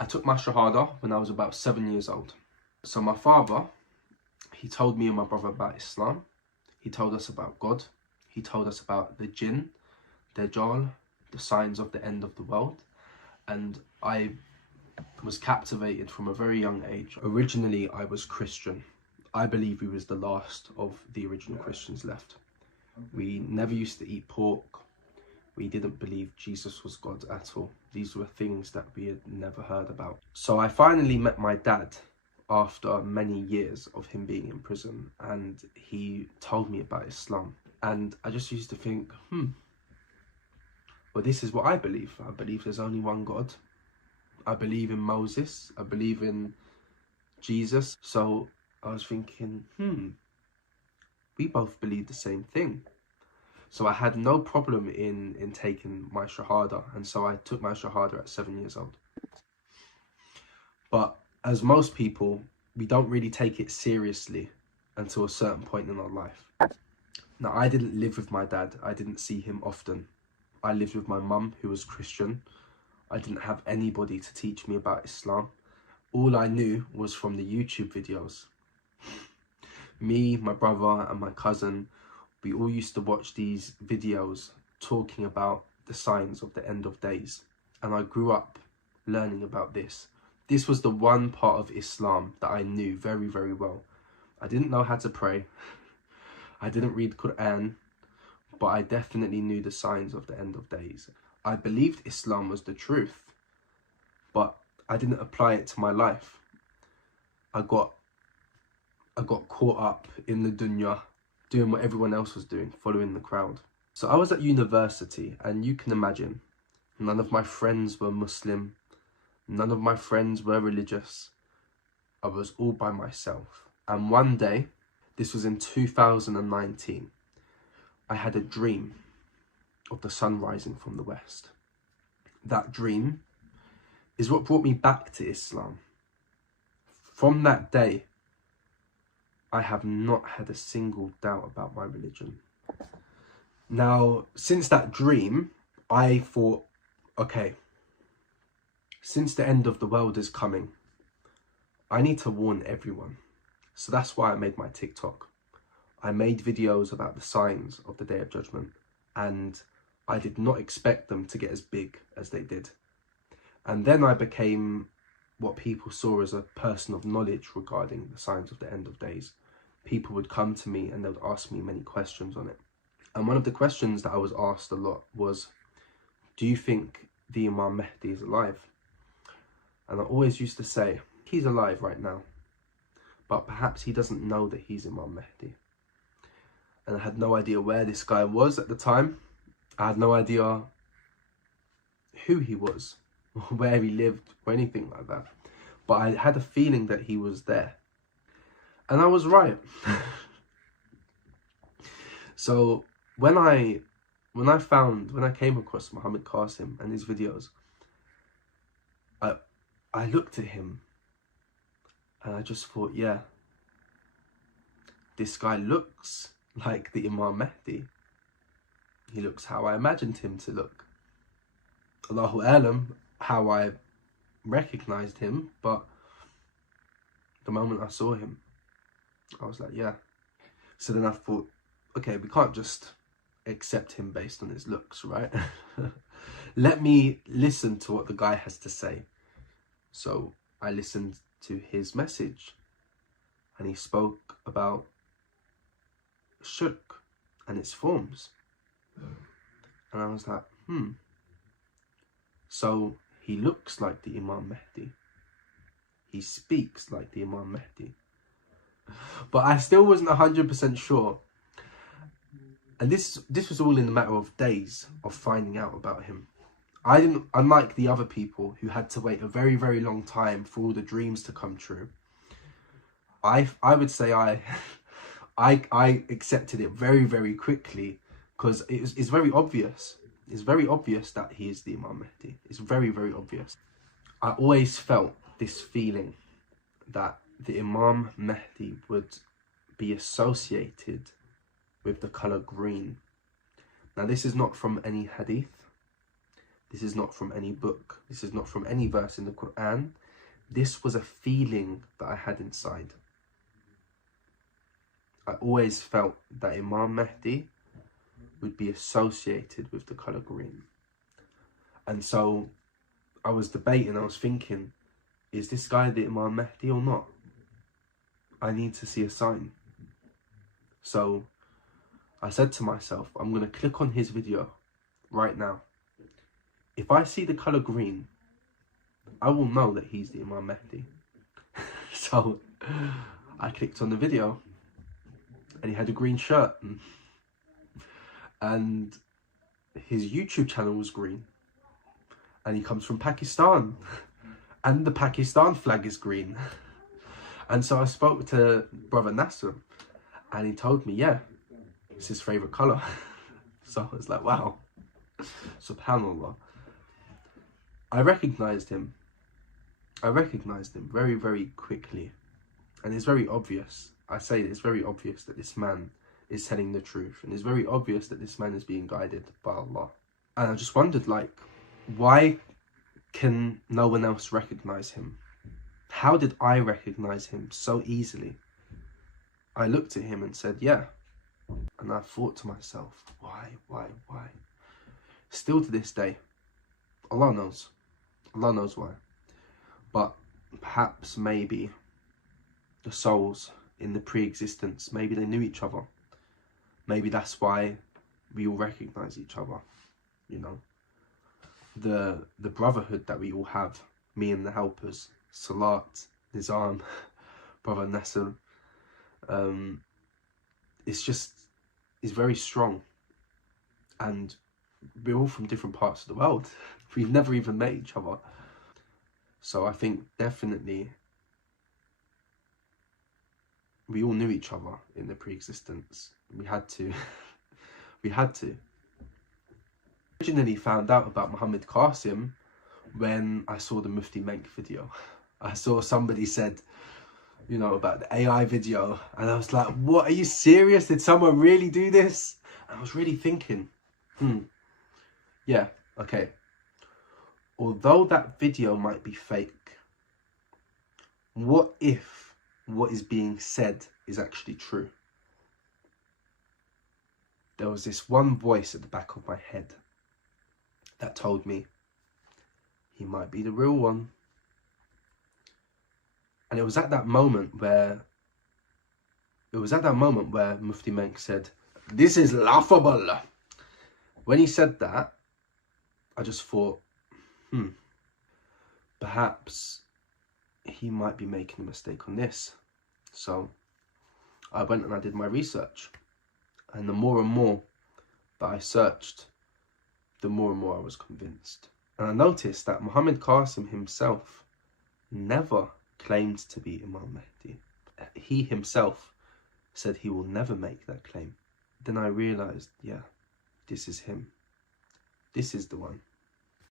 I took my Shahada when I was about 7 years old. So my father, he told me and my brother about Islam. He told us about God. He told us about the jinn, Dajjal, the signs of the end of the world. And I was captivated from a very young age. Originally, I was Christian. I believe we was the last of the original Christians left. We never used to eat pork. We didn't believe Jesus was God at all. These were things that we had never heard about. So I finally met my dad after many years of him being in prison, and he told me about Islam. And I just used to think, well, this is what I believe. I believe there's only one God. I believe in Moses. I believe in Jesus. So I was thinking, we both believe the same thing. So I had no problem in taking my Shahada. And so I took my Shahada at 7 years old. But as most people, we don't really take it seriously until a certain point in our life. Now, I didn't live with my dad. I didn't see him often. I lived with my mum, who was Christian. I didn't have anybody to teach me about Islam. All I knew was from the YouTube videos. Me, my brother and my cousin, we all used to watch these videos talking about the signs of the end of days. And I grew up learning about this. This was the one part of Islam that I knew very, very well. I didn't know how to pray. I didn't read Quran, but I definitely knew the signs of the end of days. I believed Islam was the truth, but I didn't apply it to my life. I got caught up in the dunya, doing what everyone else was doing, following the crowd. So I was at university, and you can imagine, none of my friends were Muslim. None of my friends were religious. I was all by myself. And one day, this was in 2019, I had a dream of the sun rising from the west. That dream is what brought me back to Islam. From that day, I have not had a single doubt about my religion. Now, since that dream, I thought, okay, since the end of the world is coming, I need to warn everyone. So that's why I made my TikTok. I made videos about the signs of the Day of Judgment, and I did not expect them to get as big as they did. And then I became what people saw as a person of knowledge regarding the signs of the end of days. People would come to me and they would ask me many questions on it. And one of the questions that I was asked a lot was, do you think the Imam Mahdi is alive? And I always used to say, he's alive right now, but perhaps he doesn't know that he's Imam Mahdi. And I had no idea where this guy was at the time. I had no idea who he was, or where he lived, or anything like that. But I had a feeling that he was there. And I was right. So when I came across Muhammad Qasim and his videos, I looked at him and I just thought, yeah, this guy looks like the Imam Mahdi. He looks how I imagined him to look. Allahu Alam, how I recognized him, but the moment I saw him, I was like, yeah. So then I thought, okay, we can't just accept him based on his looks, right? Let me listen to what the guy has to say. So I listened to his message, and he spoke about shirk and its forms. And I was like, So he looks like the Imam Mahdi. He speaks like the Imam Mahdi. But I still wasn't 100% sure. And this was all in a matter of days of finding out about him. I didn't, unlike the other people who had to wait a very, very long time for all the dreams to come true, I would say I accepted it very, very quickly, because it's very obvious. It's very obvious that he is the Imam Mahdi. It's very, very obvious. I always felt this feeling that the Imam Mahdi would be associated with the colour green. Now, this is not from any hadith. This is not from any book. This is not from any verse in the Quran. This was a feeling that I had inside. I always felt that Imam Mahdi would be associated with the colour green. And so I was debating, I was thinking, is this guy the Imam Mahdi or not? I need to see a sign. So I said to myself, I'm going to click on his video right now. If I see the colour green, I will know that he's the Imam Mahdi. So I clicked on the video and he had a green shirt. And his YouTube channel was green. And he comes from Pakistan. And the Pakistan flag is green. And so I spoke to brother Nasser. And he told me, yeah, it's his favourite colour. So I was like, wow. SubhanAllah. I recognised him. I recognised him very, very quickly. And it's very obvious. I say it's very obvious that this man is telling the truth. And it's very obvious that this man is being guided by Allah. And I just wondered, like, why can no one else recognise him? How did I recognise him so easily? I looked at him and said, yeah. And I thought to myself, why? Still to this day, Allah knows. Allah knows why. But perhaps maybe the souls in the pre-existence, maybe they knew each other. Maybe that's why we all recognise each other, you know. The brotherhood that we all have, me and the helpers, Salat, Nizam, brother Nasser, it's very strong. And we're all from different parts of the world. We've never even met each other. So I think definitely we all knew each other in the pre-existence. We had to. We had to. Originally found out about Muhammad Qasim when I saw the Mufti Menk video. I saw somebody said, you know, about the AI video, and I was like, what, are you serious? Did someone really do this? And I was really thinking, yeah, okay. Although that video might be fake, what if what is being said is actually true? There was this one voice at the back of my head that told me he might be the real one. And it was at that moment where Mufti Menk said, "This is laughable." When he said that, I just thought, perhaps he might be making a mistake on this. So I went and I did my research. And the more and more that I searched, the more and more I was convinced. And I noticed that Muhammad Qasim himself never claimed to be Imam Mahdi. He himself said he will never make that claim. Then I realised, yeah, this is him. This is the one.